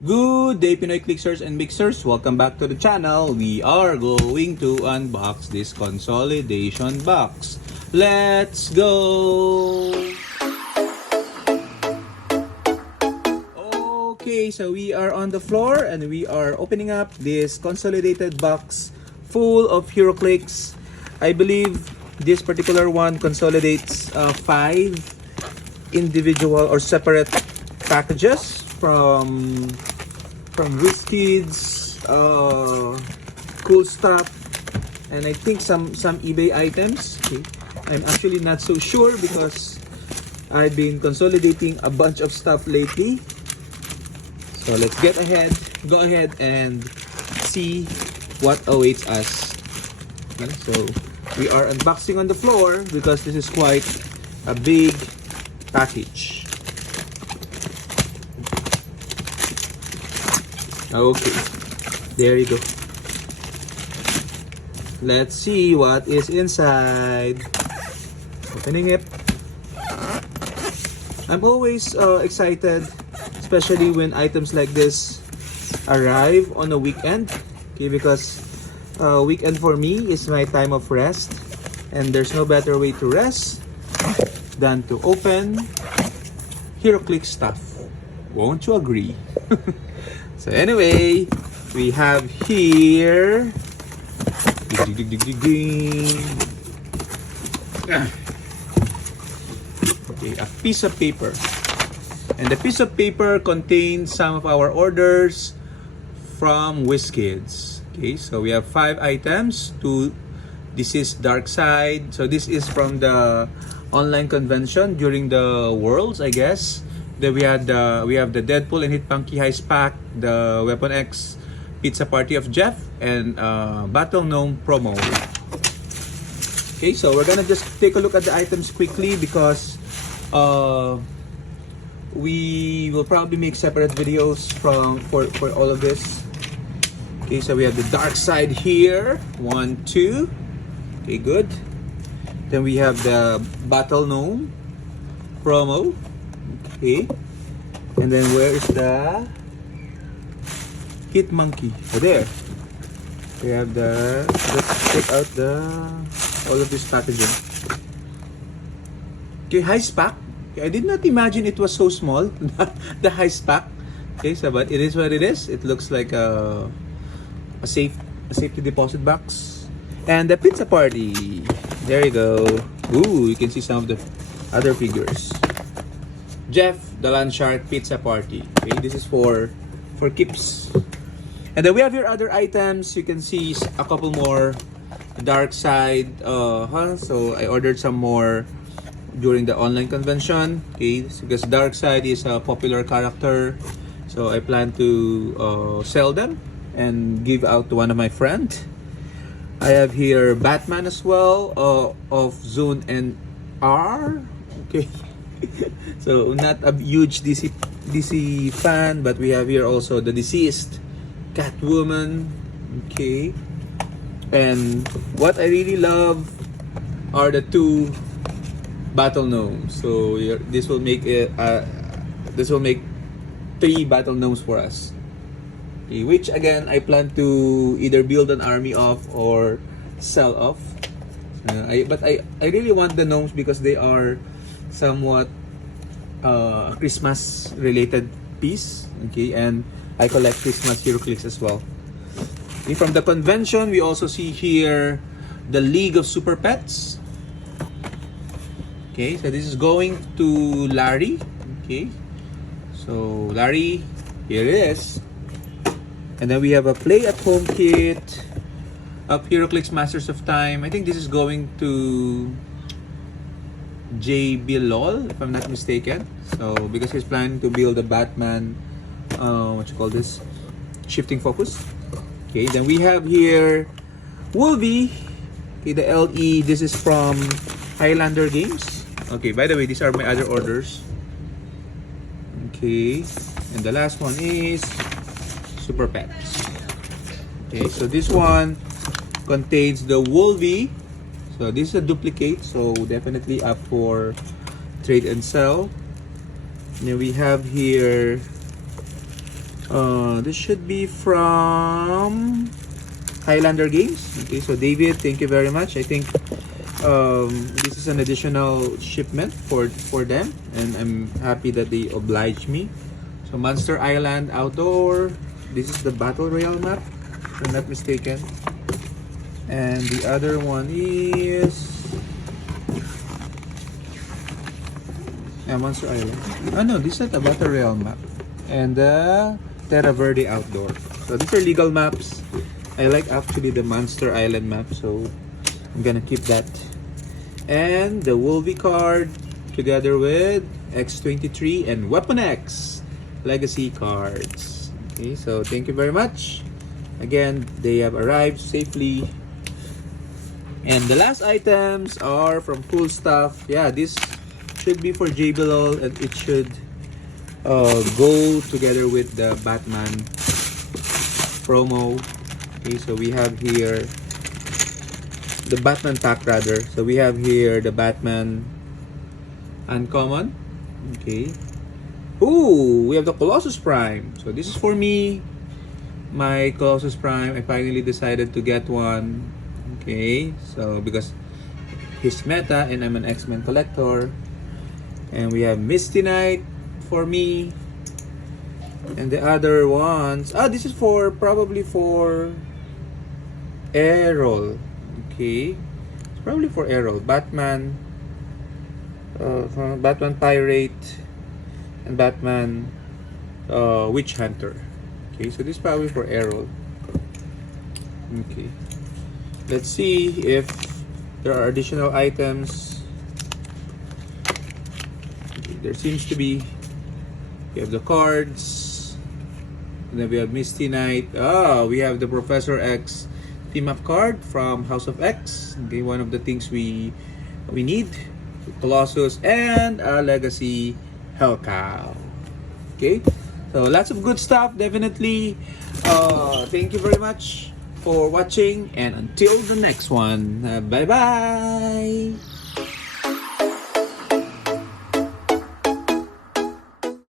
Good day, Pinoy Clicksers and Mixers. Welcome back to the channel. We are going to unbox this consolidation box. Let's go! Okay, so we are on the floor and we are opening up this consolidated box full of Heroclix. I believe this particular one consolidates 5 individual or separate packages from WizKids, cool stuff, and I think some eBay items. Okay. I'm actually not so sure because I've been consolidating a bunch of stuff lately. So let's go ahead and see what awaits us. Okay, so we are unboxing on the floor because this is quite a big package. Okay, there you go. Let's see what is inside. Opening it. I'm always excited, especially when items like this arrive on a weekend. Okay, because weekend for me is my time of rest, and there's no better way to rest than to open Heroclix stuff. Won't you agree? So anyway, we have here okay, a piece of paper. And the piece of paper contains some of our orders from WizKids. Okay, so we have 5 items. This is Dark Side. So this is from the online convention during the Worlds, I guess. Then we have the Deadpool and Hit Punky Heist Pack, the Weapon X Pizza Party of Jeff, and Battle Gnome promo. Okay, so we're gonna just take a look at the items quickly because we will probably make separate videos for all of this. Okay, so we have the Dark Side here, 1, 2. Okay, good. Then we have the Battle Gnome promo. Okay, and then where is the Hit Monkey? Oh, there. We have the. Let's check out all of this packaging. Okay, Heist Pack. Okay, I did not imagine it was so small. The Heist Pack. Okay, so but it is what it is. It looks like a safety deposit box. And the Pizza Party. There you go. Ooh, you can see some of the other figures. Jeff, the Land Shark Pizza Party. Okay, this is for keeps. And then we have here other items. You can see a couple more Dark Side. So I ordered some more during the online convention. Okay, because Dark Side is a popular character. So I plan to sell them and give out to one of my friends. I have here Batman as well, of Zone and R. Okay. So not a huge DC fan, but we have here also the deceased Catwoman. Okay, and what I really love are the 2 Battle Gnomes. So this will make 3 Battle Gnomes for us. Okay, which again I plan to either build an army of or sell off. But I really want the gnomes because they are somewhat Christmas related piece. Okay, and I collect Christmas Heroclix as well. Okay, from the convention we also see here the League of Super Pets. Okay, so this is going to Larry. Okay, so Larry, here it is. And then we have a play at home kit of Heroclix Masters of Time. I think this is going to JB Lol, if I'm not mistaken. So because he's planning to build a Batman, shifting focus. Okay, then we have here Wolvie. Okay, the LE. This is from Highlander Games. Okay, by the way, these are my other orders. Okay, and the last one is Super Pets. Okay, so this one contains the Wolvie. So this is a duplicate, so definitely up for trade and sell. And then we have here This should be from Highlander Games. Okay, so David, thank you very much. I think this is an additional shipment for them, and I'm happy that they obliged me. So Monster Island Outdoor. This is the Battle Royale map, if I'm not mistaken. And the other one is Monster Island. Oh no, this is not a Battle Royale map. And the Terra Verde Outdoor. So these are legal maps. I like actually the Monster Island map, so I'm gonna keep that. And the Wolvie card together with X23 and Weapon X Legacy cards. Okay, so thank you very much. Again, they have arrived safely. And the last items are from Cool Stuff. Yeah, this should be for JBLOL, and it should go together with the Batman promo. Okay, so we have here the Batman pack rather. So we have here the Batman Uncommon. Okay. Ooh, we have the Colossus Prime. So this is for me. My Colossus Prime. I finally decided to get one. Okay, so because he's meta and I'm an X-Men collector. And we have Misty Knight for me. And the other ones, this is for probably for Errol. Okay, it's probably for Errol. Batman, Batman Pirate, and Batman Witch Hunter. Okay, so this is probably for Errol. Okay, let's see if there are additional items. Okay, there seems to be. We have the cards, and then we have Misty Knight. We have the Professor X team up card from House of X. Okay, one of the things we need. Colossus and a Legacy Hellcow. Okay, so lots of good stuff, definitely. Thank you very much for watching, and until the next one, bye bye.